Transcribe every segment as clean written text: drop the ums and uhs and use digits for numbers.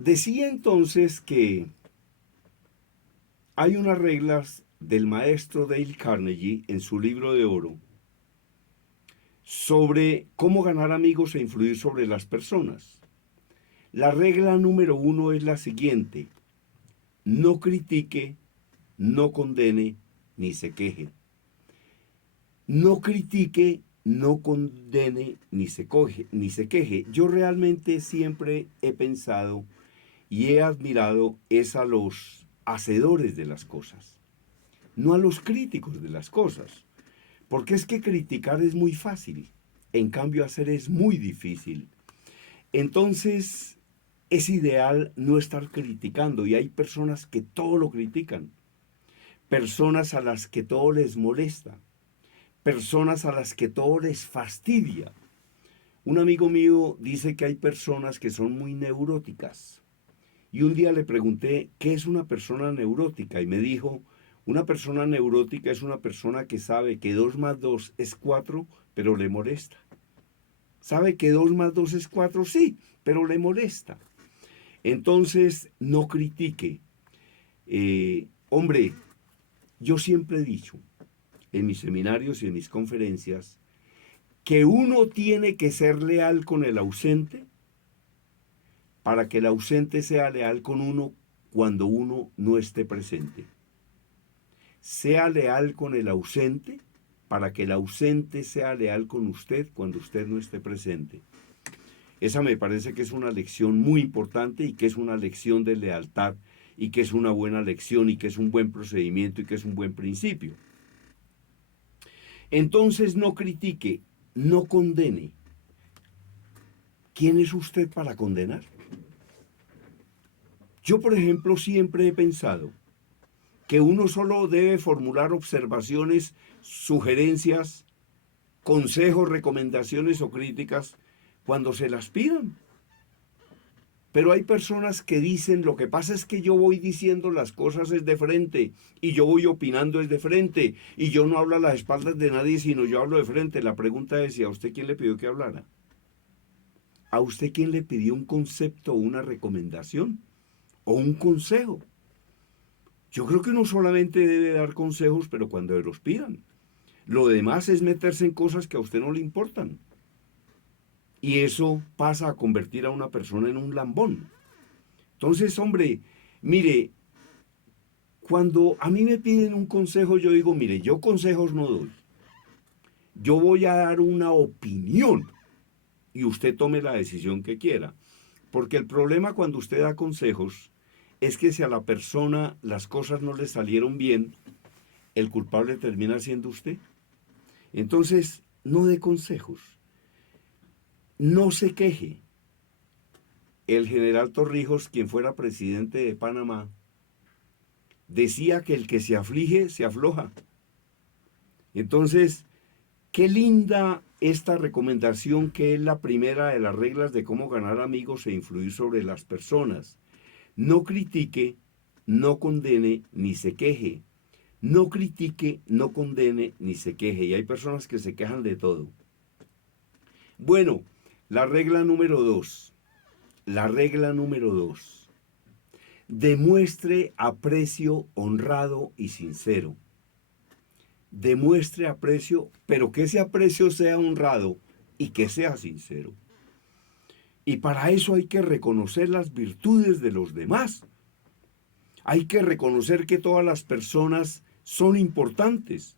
Decía entonces que hay unas reglas del maestro Dale Carnegie en su libro de oro sobre cómo ganar amigos e influir sobre las personas. La regla número uno es la siguiente: no critique, no condene, ni se queje. No critique, no condene, ni se queje. Yo realmente siempre he pensado y he admirado es a los hacedores de las cosas, no a los críticos de las cosas. Porque es que criticar es muy fácil, en cambio hacer es muy difícil. Entonces es ideal no estar criticando, y hay personas que todo lo critican, personas a las que todo les molesta, personas a las que todo les fastidia. Un amigo mío dice que hay personas que son muy neuróticas. Y un día le pregunté, ¿qué es una persona neurótica? Y me dijo, una persona neurótica es una persona que sabe que 2 más 2 es 4, pero le molesta. ¿Sabe que 2 más 2 es 4? Sí, pero le molesta. Entonces, no critique. Hombre, yo siempre he dicho en mis seminarios y en mis conferencias que uno tiene que ser leal con el ausente para que el ausente sea leal con uno cuando uno no esté presente. Sea leal con el ausente para que el ausente sea leal con usted cuando usted no esté presente. Esa me parece que es una lección muy importante, y que es una lección de lealtad, y que es una buena lección, y que es un buen procedimiento, y que es un buen principio. Entonces no critique, no condene. ¿Quién es usted para condenar? Yo, por ejemplo, siempre he pensado que uno solo debe formular observaciones, sugerencias, consejos, recomendaciones o críticas cuando se las pidan. Pero hay personas que dicen, lo que pasa es que yo voy diciendo las cosas es de frente, y yo voy opinando es de frente, y yo no hablo a las espaldas de nadie, sino yo hablo de frente. La pregunta es, ¿y a usted quién le pidió que hablara? ¿A usted quién le pidió un concepto o una recomendación o un consejo? Yo creo que uno solamente debe dar consejos, pero cuando los pidan. Lo demás es meterse en cosas que a usted no le importan. Y eso pasa a convertir a una persona en un lambón. Entonces, hombre, mire, cuando a mí me piden un consejo, yo digo, mire, yo consejos no doy. Yo voy a dar una opinión, y usted tome la decisión que quiera. Porque el problema cuando usted da consejos es que si a la persona las cosas no le salieron bien, el culpable termina siendo usted. Entonces, no dé consejos. No se queje. El general Torrijos, quien fuera presidente de Panamá, decía que el que se aflige se afloja. Entonces, qué linda esta recomendación, que es la primera de las reglas de cómo ganar amigos e influir sobre las personas. No critique, no condene, ni se queje. No critique, no condene, ni se queje. Y hay personas que se quejan de todo. Bueno, la regla número 2. La regla número 2. Demuestre aprecio honrado y sincero. Demuestre aprecio, pero que ese aprecio sea honrado y que sea sincero. Y para eso hay que reconocer las virtudes de los demás. Hay que reconocer que todas las personas son importantes.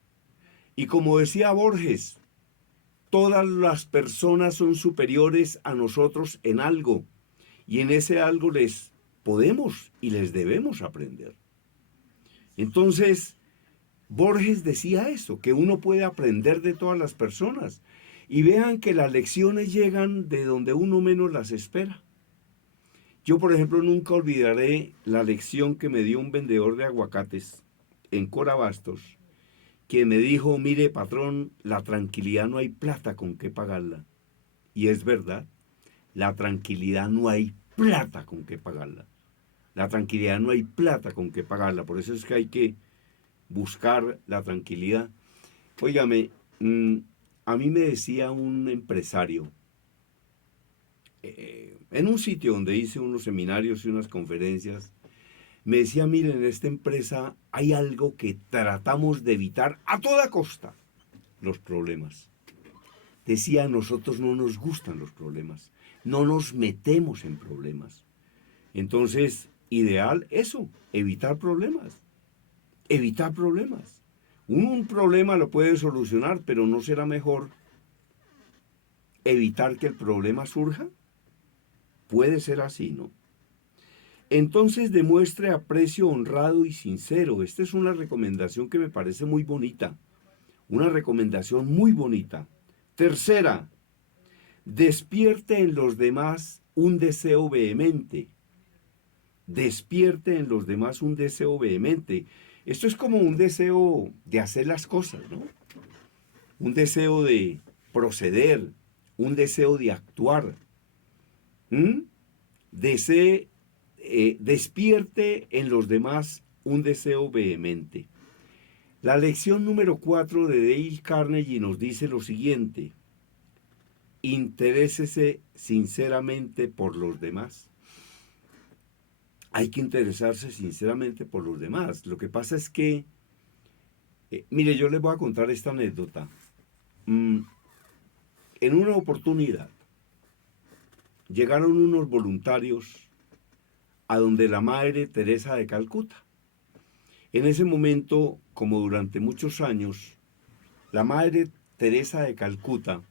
Y como decía Borges, todas las personas son superiores a nosotros en algo. Y en ese algo les podemos y les debemos aprender. Entonces, Borges decía eso, que uno puede aprender de todas las personas. Y vean que las lecciones llegan de donde uno menos las espera. Yo, por ejemplo, nunca olvidaré la lección que me dio un vendedor de aguacates en Corabastos, quien me dijo, mire patrón, la tranquilidad no hay plata con qué pagarla. Y es verdad, la tranquilidad no hay plata con qué pagarla. La tranquilidad no hay plata con qué pagarla. Por eso es que hay que buscar la tranquilidad. Óigame, a mí me decía un empresario, en un sitio donde hice unos seminarios y unas conferencias, me decía, miren, en esta empresa hay algo que tratamos de evitar a toda costa, los problemas. Decía, a nosotros no nos gustan los problemas, no nos metemos en problemas. Entonces, ideal eso, evitar problemas. Evitar problemas. Un problema lo puede solucionar, pero ¿no será mejor evitar que el problema surja? Puede ser así, ¿no? Entonces demuestre aprecio honrado y sincero. Esta es una recomendación que me parece muy bonita. Una recomendación muy bonita. Tercera, despierte en los demás un deseo vehemente. Despierte en los demás un deseo vehemente. Esto es como un deseo de hacer las cosas, ¿no? Un deseo de proceder, un deseo de actuar. Despierte en los demás un deseo vehemente. La lección número 4 de Dale Carnegie nos dice lo siguiente: interésese sinceramente por los demás. Hay que interesarse sinceramente por los demás. Lo que pasa es que, mire, yo les voy a contar esta anécdota. En una oportunidad, llegaron unos voluntarios a donde la Madre Teresa de Calcuta. En ese momento, como durante muchos años, la Madre Teresa de Calcuta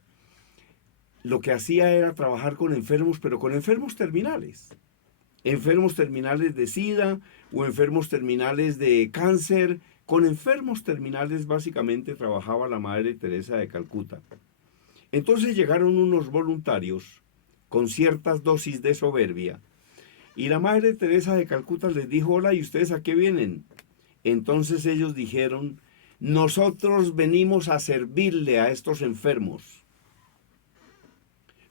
lo que hacía era trabajar con enfermos, pero con enfermos terminales. Enfermos terminales de SIDA o enfermos terminales de cáncer. Con enfermos terminales básicamente trabajaba la Madre Teresa de Calcuta. Entonces llegaron unos voluntarios con ciertas dosis de soberbia y la Madre Teresa de Calcuta les dijo, hola, ¿y ustedes a qué vienen? Entonces ellos dijeron, nosotros venimos a servirle a estos enfermos.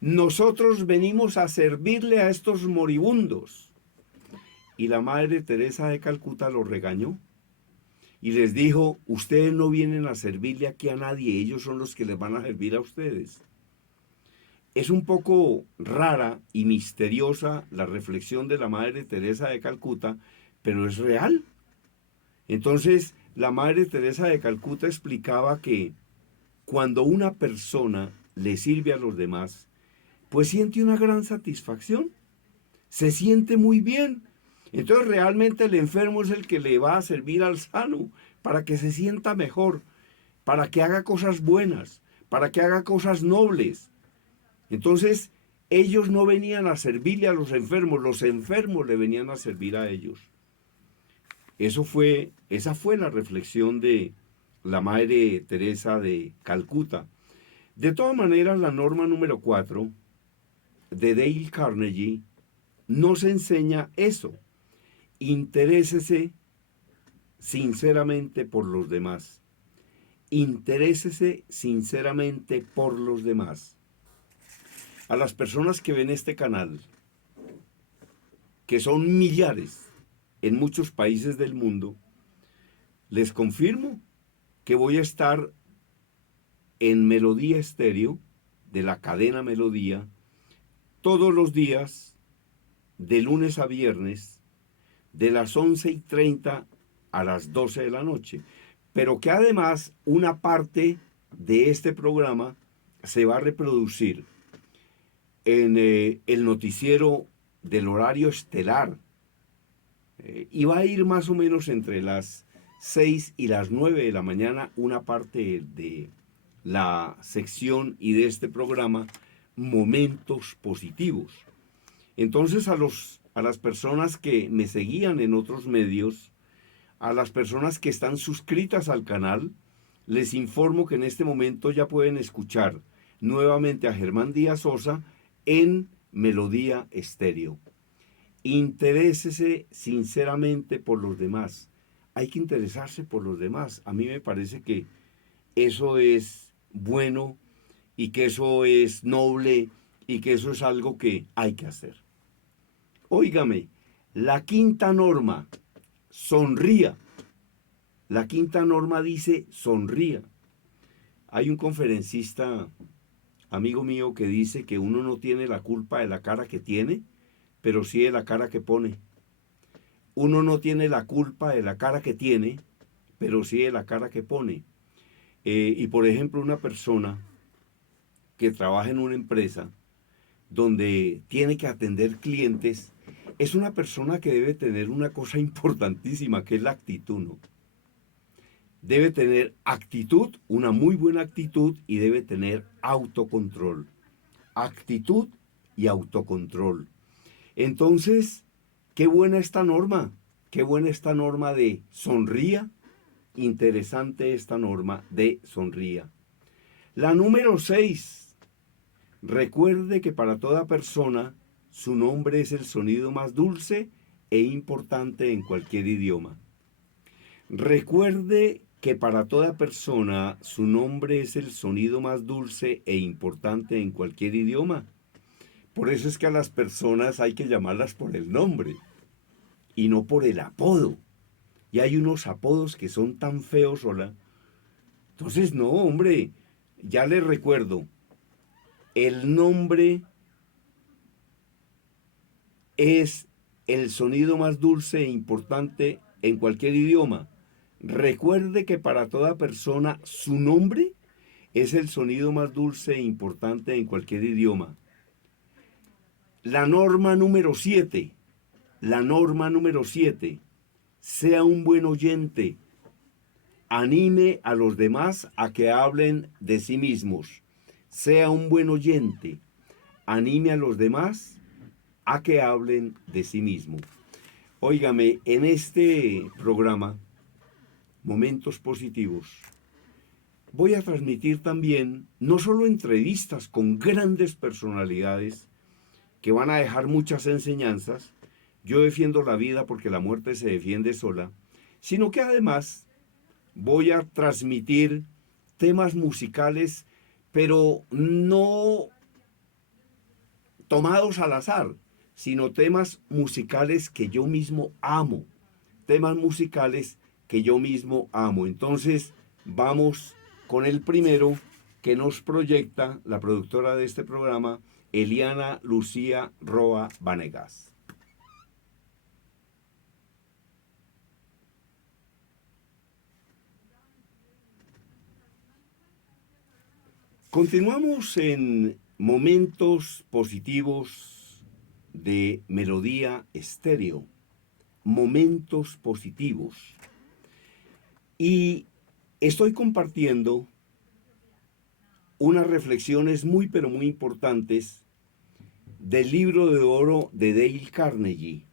Nosotros venimos a servirle a estos moribundos. Y la Madre Teresa de Calcuta los regañó y les dijo, ustedes no vienen a servirle aquí a nadie, ellos son los que les van a servir a ustedes. Es un poco rara y misteriosa la reflexión de la Madre Teresa de Calcuta, pero es real. Entonces, la Madre Teresa de Calcuta explicaba que cuando una persona le sirve a los demás, pues siente una gran satisfacción, se siente muy bien. Entonces realmente el enfermo es el que le va a servir al sano para que se sienta mejor, para que haga cosas buenas, para que haga cosas nobles. Entonces ellos no venían a servirle a los enfermos le venían a servir a ellos. Esa fue la reflexión de la Madre Teresa de Calcuta. De todas maneras, la norma número 4 de Dale Carnegie nos enseña eso. Interésese sinceramente por los demás. Interésese sinceramente por los demás. A las personas que ven este canal, que son millares en muchos países del mundo, les confirmo que voy a estar en Melodía Estéreo, de la cadena Melodía, todos los días, de lunes a viernes, de las 11:30 a las 12 de la noche. Pero que además una parte de este programa se va a reproducir en el noticiero del horario estelar. Y va a ir más o menos entre las 6 y las 9 de la mañana una parte de la sección y de este programa, Momentos Positivos. Entonces a las personas que me seguían en otros medios, a las personas que están suscritas al canal, les informo que en este momento ya pueden escuchar nuevamente a Germán Díaz Sosa en Melodía Estéreo. Interésese sinceramente por los demás. Hay que interesarse por los demás. A mí me parece que eso es bueno y que eso es noble y que eso es algo que hay que hacer. Óigame, la quinta norma, sonría. La quinta norma dice sonría. Hay un conferencista amigo mío, que dice que uno no tiene la culpa de la cara que tiene, pero sí de la cara que pone. Uno no tiene la culpa de la cara que tiene, pero sí de la cara que pone. Y por ejemplo, una persona que trabaja en una empresa donde tiene que atender clientes, es una persona que debe tener una cosa importantísima, que es la actitud, ¿no? Debe tener actitud, una muy buena actitud, y debe tener autocontrol. Actitud y autocontrol. Entonces, qué buena esta norma, qué buena esta norma de sonría, interesante esta norma de sonría. La número 6, recuerde que para toda persona su nombre es el sonido más dulce e importante en cualquier idioma. Recuerde que para toda persona su nombre es el sonido más dulce e importante en cualquier idioma. Por eso es que a las personas hay que llamarlas por el nombre y no por el apodo. Y hay unos apodos que son tan feos, hola. Entonces, no, hombre, ya les recuerdo, el nombre es el sonido más dulce e importante en cualquier idioma. Recuerde que para toda persona su nombre es el sonido más dulce e importante en cualquier idioma. La norma número 7. La norma número 7. Sea un buen oyente. Anime a los demás a que hablen de sí mismos. Sea un buen oyente. Anime a los demás a que hablen de sí mismos. Óigame, en este programa, Momentos Positivos, voy a transmitir también no solo entrevistas con grandes personalidades que van a dejar muchas enseñanzas. Yo defiendo la vida porque la muerte se defiende sola, sino que además voy a transmitir temas musicales, pero no tomados al azar, sino temas musicales que yo mismo amo, temas musicales que yo mismo amo. Entonces, vamos con el primero que nos proyecta la productora de este programa, Eliana Lucía Roa Vanegas. Continuamos en Momentos Positivos de Melodía Estéreo. Momentos Positivos. Y estoy compartiendo unas reflexiones muy pero muy importantes del libro de oro de Dale Carnegie.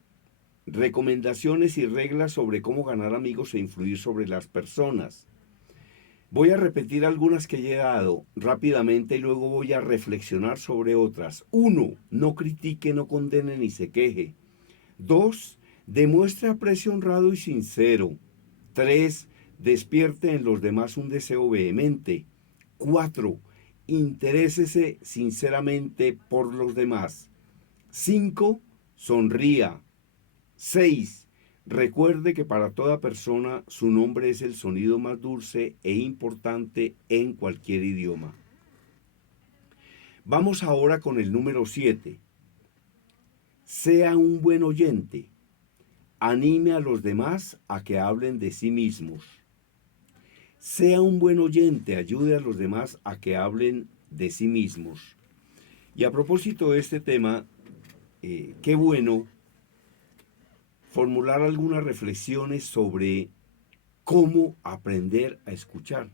Recomendaciones y reglas sobre cómo ganar amigos e influir sobre las personas. Voy a repetir algunas que he dado rápidamente y luego voy a reflexionar sobre otras. 1. No critique, no condene ni se queje. 2. Demuestre aprecio honrado y sincero. 3. Despierte en los demás un deseo vehemente. 4. Interésese sinceramente por los demás. 5. Sonría. 6. Recuerde que para toda persona su nombre es el sonido más dulce e importante en cualquier idioma. Vamos ahora con el número 7. Sea un buen oyente. Anime a los demás a que hablen de sí mismos. Sea un buen oyente, ayude a los demás a que hablen de sí mismos. Y a propósito de este tema, qué bueno formular algunas reflexiones sobre cómo aprender a escuchar.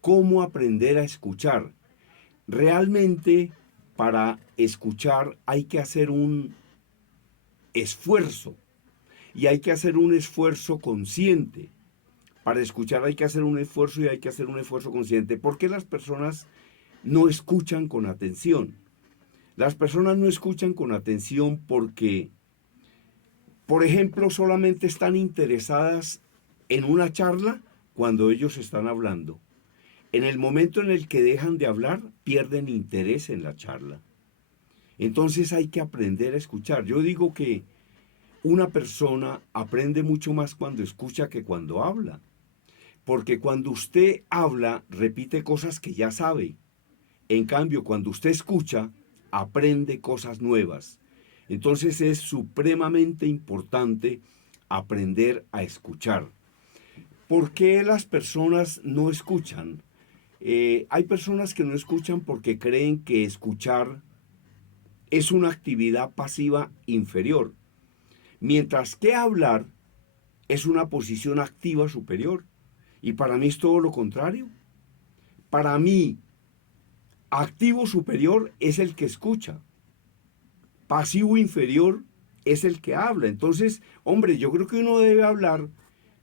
Cómo aprender a escuchar. Realmente, para escuchar hay que hacer un esfuerzo. Y hay que hacer un esfuerzo consciente. Para escuchar hay que hacer un esfuerzo y hay que hacer un esfuerzo consciente. ¿Por qué las personas no escuchan con atención? Las personas no escuchan con atención porque, por ejemplo, solamente están interesadas en una charla cuando ellos están hablando. En el momento en el que dejan de hablar, pierden interés en la charla. Entonces hay que aprender a escuchar. Yo digo que una persona aprende mucho más cuando escucha que cuando habla. Porque cuando usted habla, repite cosas que ya sabe. En cambio, cuando usted escucha, aprende cosas nuevas. Entonces es supremamente importante aprender a escuchar. ¿Por qué las personas no escuchan? Hay personas que no escuchan porque creen que escuchar es una actividad pasiva inferior, mientras que hablar es una posición activa superior. Y para mí es todo lo contrario. Para mí, activo superior es el que escucha. Pasivo inferior es el que habla. Entonces, hombre, yo creo que uno debe hablar,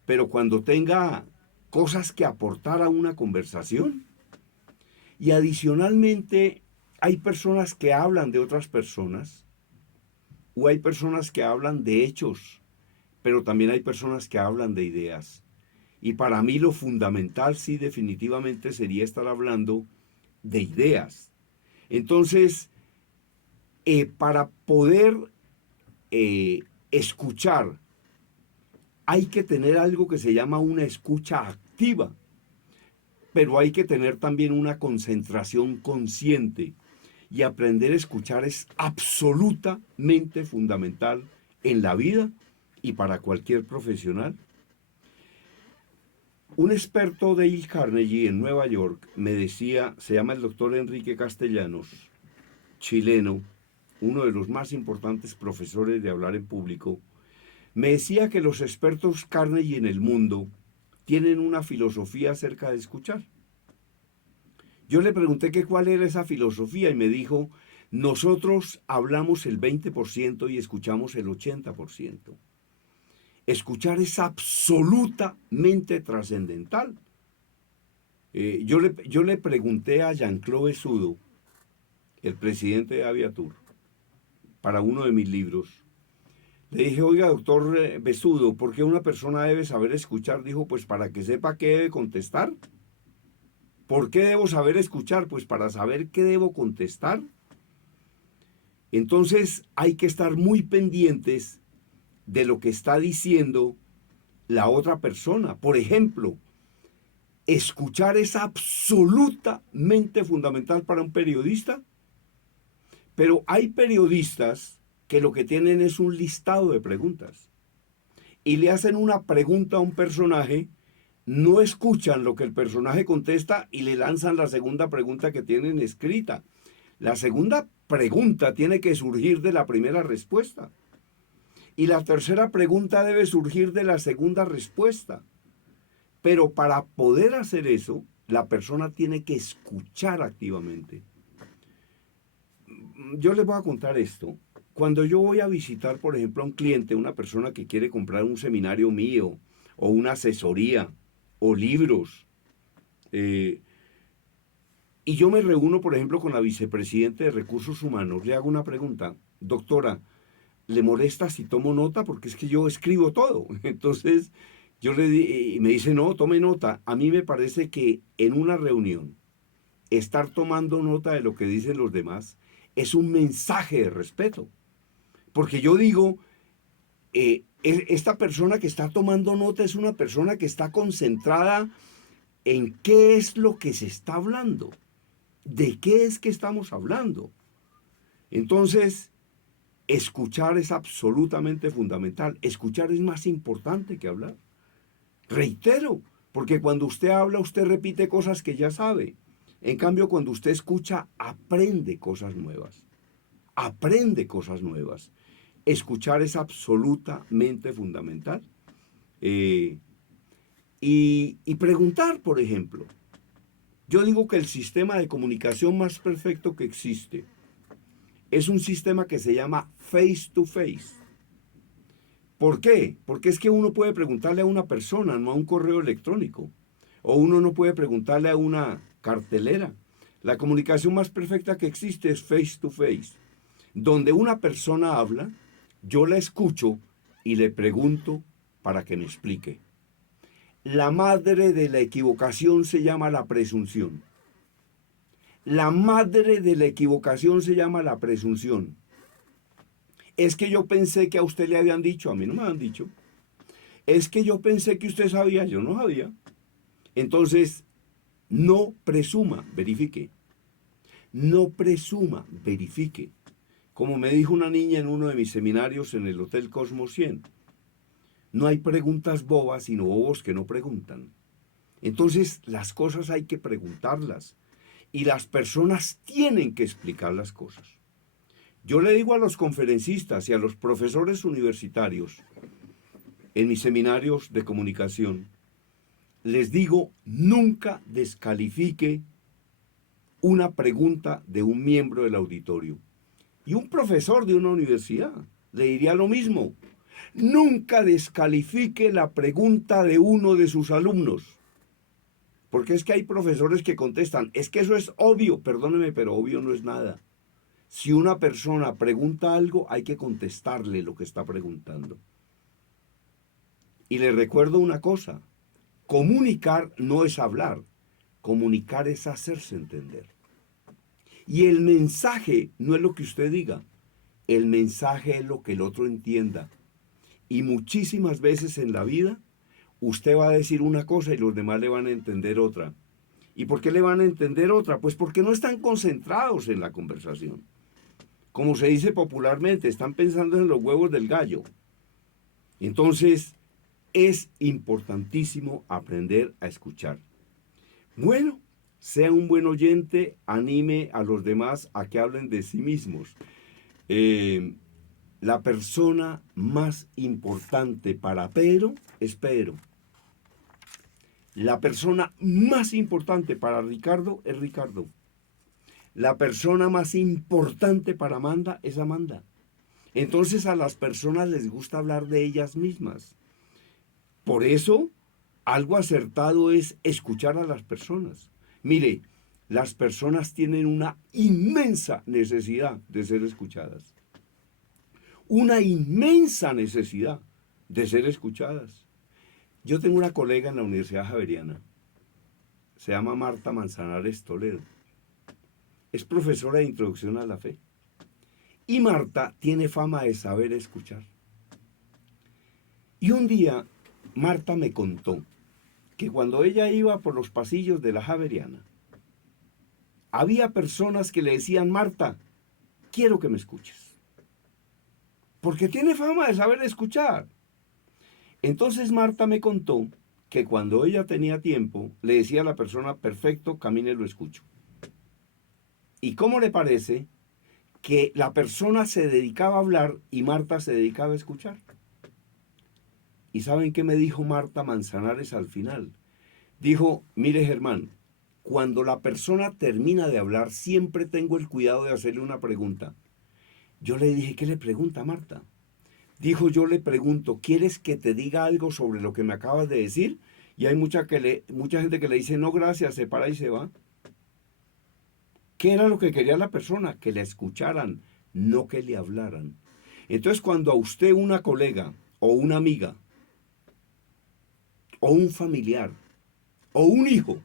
pero cuando tenga cosas que aportar a una conversación. Y adicionalmente, hay personas que hablan de otras personas, o hay personas que hablan de hechos, pero también hay personas que hablan de ideas. Y para mí lo fundamental, sí, definitivamente sería estar hablando de ideas. Entonces, para poder escuchar, hay que tener algo que se llama una escucha activa, pero hay que tener también una concentración consciente. Y aprender a escuchar es absolutamente fundamental en la vida y para cualquier profesional. Un experto de Dale Carnegie en Nueva York me decía, se llama el doctor Enrique Castellanos, chileno, uno de los más importantes profesores de hablar en público, me decía que los expertos Carnegie en el mundo tienen una filosofía acerca de escuchar. Yo le pregunté que cuál era esa filosofía y me dijo, nosotros hablamos el 20% y escuchamos el 80%. Escuchar es absolutamente trascendental. Yo le pregunté a Jean-Claude Besudo, el presidente de Aviatur, para uno de mis libros. Le dije, oiga, doctor Besudo, ¿por qué una persona debe saber escuchar? Dijo, pues para que sepa qué debe contestar. ¿Por qué debo saber escuchar? Pues para saber qué debo contestar. Entonces hay que estar muy pendientes de lo que está diciendo la otra persona. Por ejemplo, escuchar es absolutamente fundamental para un periodista, pero hay periodistas que lo que tienen es un listado de preguntas y le hacen una pregunta a un personaje, no escuchan lo que el personaje contesta y le lanzan la segunda pregunta que tienen escrita. La segunda pregunta tiene que surgir de la primera respuesta. Y la tercera pregunta debe surgir de la segunda respuesta. Pero para poder hacer eso, la persona tiene que escuchar activamente. Yo les voy a contar esto. Cuando yo voy a visitar, por ejemplo, a un cliente, una persona que quiere comprar un seminario mío, o una asesoría, o libros, y yo me reúno, por ejemplo, con la vicepresidenta de Recursos Humanos, le hago una pregunta, doctora, ¿le molesta si tomo nota? Porque es que yo escribo todo. Entonces, y me dice, no, tome nota. A mí me parece que en una reunión, estar tomando nota de lo que dicen los demás es un mensaje de respeto. Porque yo digo, esta persona que está tomando nota es una persona que está concentrada en qué es lo que se está hablando, de qué es que estamos hablando. Entonces, escuchar es absolutamente fundamental. Escuchar es más importante que hablar. Reitero, porque cuando usted habla, usted repite cosas que ya sabe. En cambio, cuando usted escucha, aprende cosas nuevas. Aprende cosas nuevas. Escuchar es absolutamente fundamental. Y preguntar, por ejemplo. Yo digo que el sistema de comunicación más perfecto que existe es un sistema que se llama face to face. ¿Por qué? Porque es que uno puede preguntarle a una persona, no a un correo electrónico. O uno no puede preguntarle a una cartelera. La comunicación más perfecta que existe es face to face. Donde una persona habla, yo la escucho y le pregunto para que me explique. La madre de la equivocación se llama la presunción. La madre de la equivocación se llama la presunción. Es que yo pensé que a usted le habían dicho, a mí no me han dicho. Es que yo pensé que usted sabía, yo no sabía. Entonces, no presuma, verifique. No presuma, verifique. Como me dijo una niña en uno de mis seminarios en el Hotel Cosmos 100, no hay preguntas bobas, sino bobos que no preguntan. Entonces, las cosas hay que preguntarlas y las personas tienen que explicar las cosas. Yo le digo a los conferencistas y a los profesores universitarios en mis seminarios de comunicación, les digo, nunca descalifique una pregunta de un miembro del auditorio. Y un profesor de una universidad le diría lo mismo. Nunca descalifique la pregunta de uno de sus alumnos. Porque es que hay profesores que contestan, es que eso es obvio, perdóneme, pero obvio no es nada. Si una persona pregunta algo, hay que contestarle lo que está preguntando. Y le recuerdo una cosa, comunicar no es hablar, comunicar es hacerse entender. Y el mensaje no es lo que usted diga, el mensaje es lo que el otro entienda. Y muchísimas veces en la vida, usted va a decir una cosa y los demás le van a entender otra. ¿Y por qué le van a entender otra? Pues porque no están concentrados en la conversación. Como se dice popularmente, están pensando en los huevos del gallo. Entonces, es importantísimo aprender a escuchar. Bueno, sea un buen oyente, anime a los demás a que hablen de sí mismos. La persona más importante para Pedro es Pedro. La persona más importante para Ricardo es Ricardo. La persona más importante para Amanda es Amanda. Entonces a las personas les gusta hablar de ellas mismas. Por eso, algo acertado es escuchar a las personas. Mire, las personas tienen una inmensa necesidad de ser escuchadas. Una inmensa necesidad de ser escuchadas. Yo tengo una colega en la Universidad Javeriana. Se llama Marta Manzanares Toledo. Es profesora de Introducción a la Fe. Y Marta tiene fama de saber escuchar. Y un día Marta me contó que cuando ella iba por los pasillos de la Javeriana, había personas que le decían, Marta, quiero que me escuches. Porque tiene fama de saber escuchar. Entonces Marta me contó que cuando ella tenía tiempo, le decía a la persona, perfecto, camine, lo escucho. ¿Y cómo le parece que la persona se dedicaba a hablar y Marta se dedicaba a escuchar? ¿Y saben qué me dijo Marta Manzanares al final? Dijo, mire Germán, cuando la persona termina de hablar, siempre tengo el cuidado de hacerle una pregunta. Yo le dije, ¿qué le pregunta Marta? Dijo, yo le pregunto, ¿quieres que te diga algo sobre lo que me acabas de decir? Y hay mucha gente que le dice, no, gracias, se para y se va. ¿Qué era lo que quería la persona? Que la escucharan, no que le hablaran. Entonces, cuando a usted una colega o una amiga o un familiar o un hijo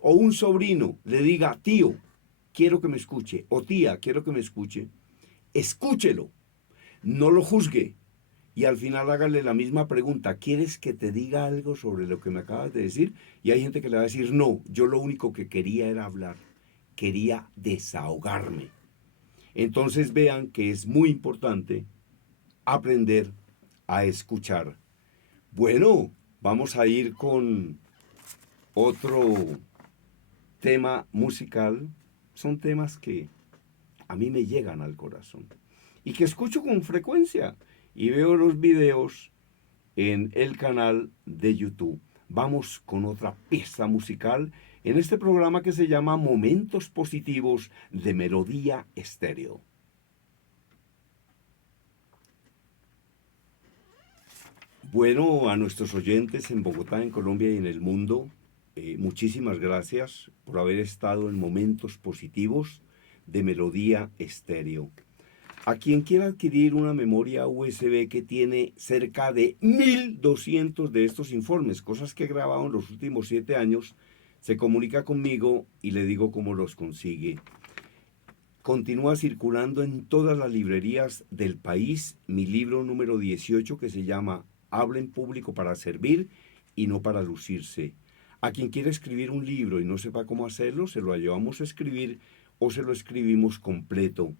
o un sobrino le diga, tío, quiero que me escuche, o tía, quiero que me escuche, escúchelo, no lo juzgue y al final hágale la misma pregunta, ¿quieres que te diga algo sobre lo que me acabas de decir? Y hay gente que le va a decir, no, yo lo único que quería era hablar, quería desahogarme. Entonces vean que es muy importante aprender a escuchar. Bueno, vamos a ir con otro tema musical. Son temas que a mí me llegan al corazón y que escucho con frecuencia y veo los videos en el canal de YouTube. Vamos con otra pieza musical en este programa que se llama Momentos Positivos de Melodía Estéreo. Bueno, a nuestros oyentes en Bogotá, en Colombia y en el mundo, muchísimas gracias por haber estado en Momentos Positivos de Melodía Estéreo. A quien quiera adquirir una memoria USB que tiene cerca de 1200 de estos informes, cosas que he grabado en los últimos 7 años, se comunica conmigo y le digo cómo los consigue. Continúa circulando en todas las librerías del país mi libro número 18 que se llama Habla en público para servir y no para lucirse. A quien quiera escribir un libro y no sepa cómo hacerlo, se lo llevamos a escribir o se lo escribimos completo.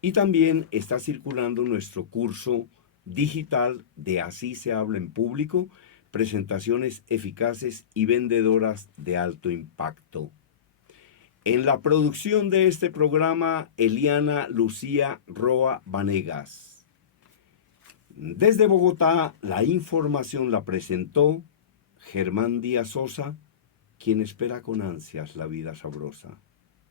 Y también está circulando nuestro curso digital de Así se habla en público, presentaciones eficaces y vendedoras de alto impacto. En la producción de este programa, Eliana Lucía Roa Vanegas. Desde Bogotá, la información la presentó Germán Díaz Sosa, quien espera con ansias la vida sabrosa.